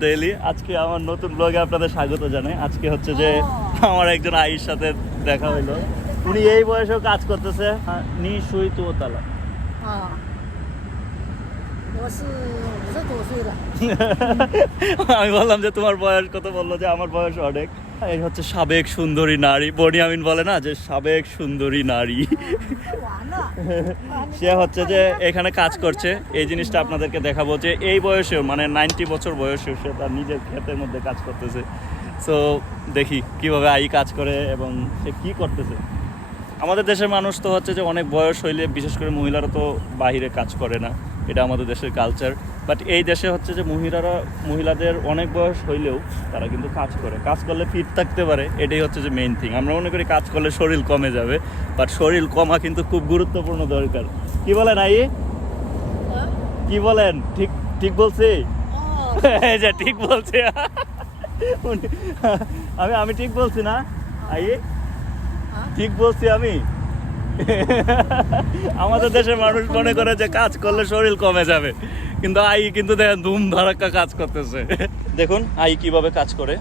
Daily আজকে আমার নতুন ব্লগে আপনাদের স্বাগত জানাই। আজকে হচ্ছে যে আমার একজন সাথে দেখা হইল। উনি এই বয়সেও কাজ করতেছে। নি সুই তু তালা। আমি বললাম যে তোমার বয়স কত? বলল যে আমার বয়স অনেক। এই হচ্ছে সাবেক সুন্দরী নারী। বনি আমিন বলে না যে সাবেক সুন্দরী নারী। সে হচ্ছে যে এখানে কাজ করছে। এই জিনিসটা আপনাদেরকে দেখাবো যে এই বয়সেও মানে নাইনটি বছর বয়সেও সে তার নিজের ক্ষেতের মধ্যে কাজ করতেছে। সো দেখি কীভাবে আই কাজ করে এবং সে কি করতেছে। আমাদের দেশের মানুষ তো হচ্ছে যে অনেক বয়স হইলে, বিশেষ করে মহিলারা তো বাইরে কাজ করে না। এটা আমাদের দেশের কালচার বাট এই দেশে হচ্ছে যে মহিলারা মহিলাদের অনেক বয়স হইলেও তারা কিন্তু কাজ করে। কাজ করলে ফিট থাকতে পারে এটাই হচ্ছে যে মেইন থিং আমরা মনে করি কাজ করলে শরীর কমে যাবে বাট শরীর কমা কিন্তু খুব গুরুত্বপূর্ণ দরকার। কি বলেন আই? কি বলেন? ঠিক ঠিক বলছি? 哦，যে ঠিক বলছে। আমি আমি ঠিক বলছি না? আই? ঠিক বলছি আমি? আমাদের দেশের মানুষ মনে করে যে কাজ করলে শরীর কমে যাবে। কিন্তু আই কিন্তু দেখেন ধুম ধারাক্কা কাজ করতেছে। দেখুন আই কীভাবে কাজ করে।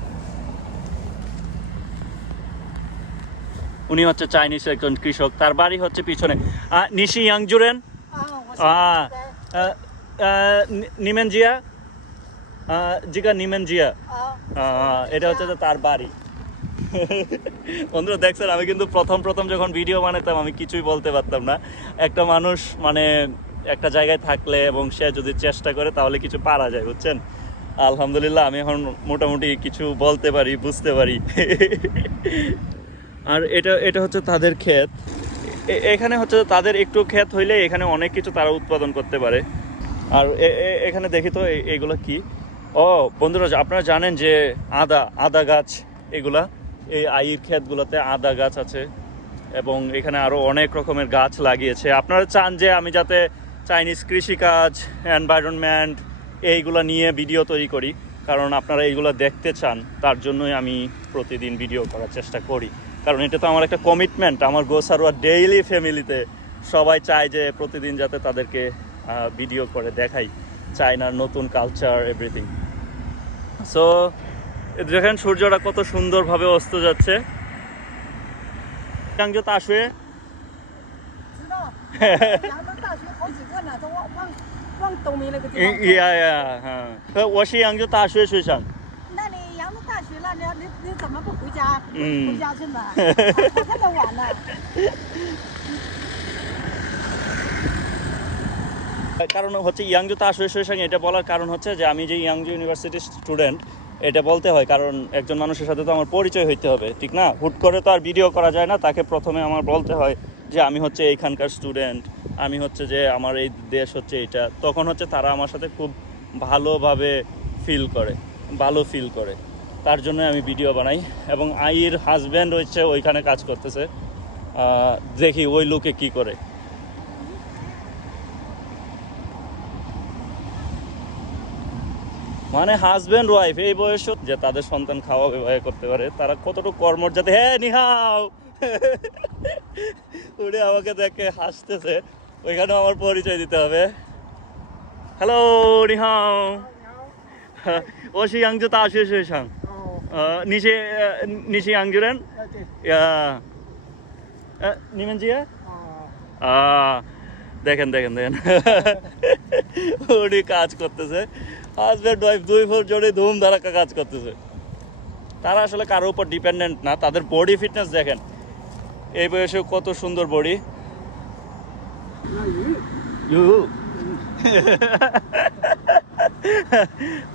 উনি হচ্ছে চাইনিজ একজন কৃষক তার বাড়ি হচ্ছে পিছনে। নিশি ইয়াংজুরেন? নিমেন জিয়া জিকা নিমেন জিয়া এটা হচ্ছে তার বাড়ি। বন্ধুরা দেখছেন আমি কিন্তু প্রথম প্রথম যখন ভিডিও বানাতাম আমি কিছুই বলতে পারতাম না। একটা মানুষ মানে একটা জায়গায় থাকলে এবং সে যদি চেষ্টা করে, তাহলে কিছু পারা যায়, বুঝছেন? আলহামদুলিল্লাহ, আমি এখন মোটামুটি কিছু বলতে পারি, বুঝতে পারি। আর এটা এটা হচ্ছে তাদের ক্ষেত। এখানে হচ্ছে তাদের একটু ক্ষেত হইলে এখানে অনেক কিছু তারা উৎপাদন করতে পারে। আর এখানে দেখি তো এগুলো কি? ও, বন্ধুরা, আপনারা জানেন যে আদা আদা গাছ, এগুলা, এই আইর ক্ষেতগুলোতে আদা গাছ আছে। এবং এখানে আরও অনেক রকমের গাছ লাগিয়েছে। আপনারা চান যে আমি যাতে চাইনিজ কৃষিকাজ এনভায়রনমেন্ট এইগুলো নিয়ে ভিডিও তৈরি করি। কারণ আপনারা এইগুলো দেখতে চান, তার জন্যই আমি প্রতিদিন ভিডিও করার চেষ্টা করি। কারণ এটা তো আমার একটা কমিটমেন্ট আমার গোসারোয়া ডেইলি ফ্যামিলিতে সবাই চায় যে প্রতিদিন যাতে তাদেরকে ভিডিও করে দেখাই। চায়নার নতুন কালচার এভরিথিং সো দেখেন সূর্যটা কত সুন্দরভাবে অস্ত যাচ্ছে। তাশুয়ে 知道。扬州大学好几个呢，都往往往东面那个地方跑。 ইয়া ইয়া হ্যাঁ呃我是扬州大学学生那你扬州大学了，你你你怎么不回家？嗯回家去嘛？我看都晚了。 কারণ হচ্ছে ইয়াংজো তাশুয়ের সঙ্গে এটা বলার কারণ হচ্ছে যে আমি যে ইয়াংজো ইউনিভার্সিটির স্টুডেন্ট এটা বলতে হয় কারণ একজন মানুষের সাথে তো আমার পরিচয় হইতে হবে ঠিক না হুট করে তো আর ভিডিও করা যায় না তাকে প্রথমে আমার বলতে হয় যে আমি হচ্ছে এইখানকার স্টুডেন্ট আমি হচ্ছে যে আমার এই দেশ হচ্ছে এটা তখন হচ্ছে তারা আমার সাথে খুব ভালোভাবে ফিল করে, ভালো ফিল করে। তার জন্য আমি ভিডিও বানাই এবং আইয়ের হাজব্যান্ড হচ্ছে ওইখানে কাজ করতেছে। দেখি ওই লোকে কি করে। মানে হাজব্যান্ড ওয়াইফ এই বয়সে যে তাদের সন্তান খাওয়া বিবাহ করতে পারে, তারা কতটুকু কর্মর যাতে হ্যাঁ নিহাও! উনি আমাকে দেখে হাসতেছে। ওইখানে আমার পরিচয় দিতে হবে। হ্যালো নিহাও। ও সি আংজু তা আসে সে সাং নিশে নিশে আংজুরেন আচ্ছা। নিমেন জিয়া? দেখেন দেখেন দেখেন। উনি কাজ করতেছে। হাজব্যান্ড ওয়াইফ দুই ফোর জোরে ধুম ধারাক্কা কাজ করতেছে। তারা আসলে কারোর উপর ডিপেন্ডেন্ট না তাদের বডি ফিটনেস দেখেন। এই বয়সে কত সুন্দর বডি?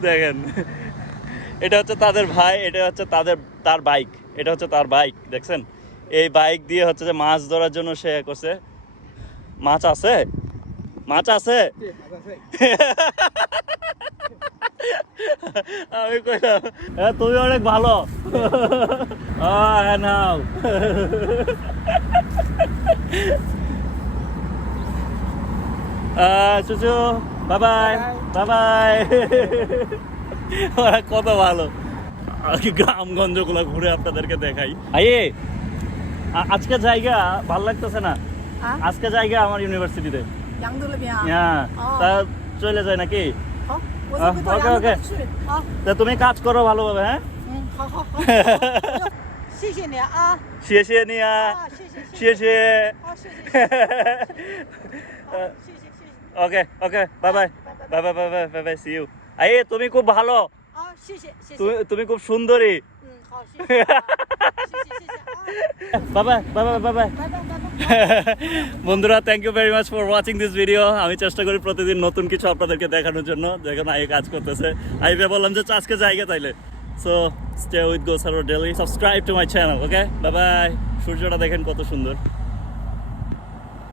দেখেন এটা হচ্ছে তাদের ভাই এটা হচ্ছে তাদের তার বাইক এটা হচ্ছে তার বাইক দেখছেন? এই বাইক দিয়ে হচ্ছে যে মাছ ধরার জন্য সে করছে। মাছ আছে? মাছ আছে। আমি কইলাম তুমি অনেক ভালো। হ্যাঁ নাও। চুচু বাবাই বাবাই। ওরা কত ভালো। ঘুরে আপনাদেরকে দেখাই। আইয়ে আজকে জায়গা ভালো লাগতেছে না? আজকে জায়গা আমার ইউনিভার্সিটিতে। হ্যাঁ তা চলে যায় নাকি? ওকে ওকে তা তুমি কাজ করো ভালোভাবে হ্যাঁ OK，拜拜，拜拜拜拜拜拜，See খুব ভালো তুমি খুব সুন্দরী 好，谢谢啊，谢谢谢谢啊， bye bye bye bye bye bye 拜拜拜拜。 বন্ধুরা thank you very much for watching this video আমি চেষ্টা করি প্রতিদিন নতুন কিছু আপনাদেরকে দেখানোর জন্য দেখুন আই কাজ করতেছে আমি ভেবে বললাম যে আজকে জায়গা তাইলে so stay with go server daily subscribe to my channel okay bye bye সূর্যটা দেখেন কত সুন্দর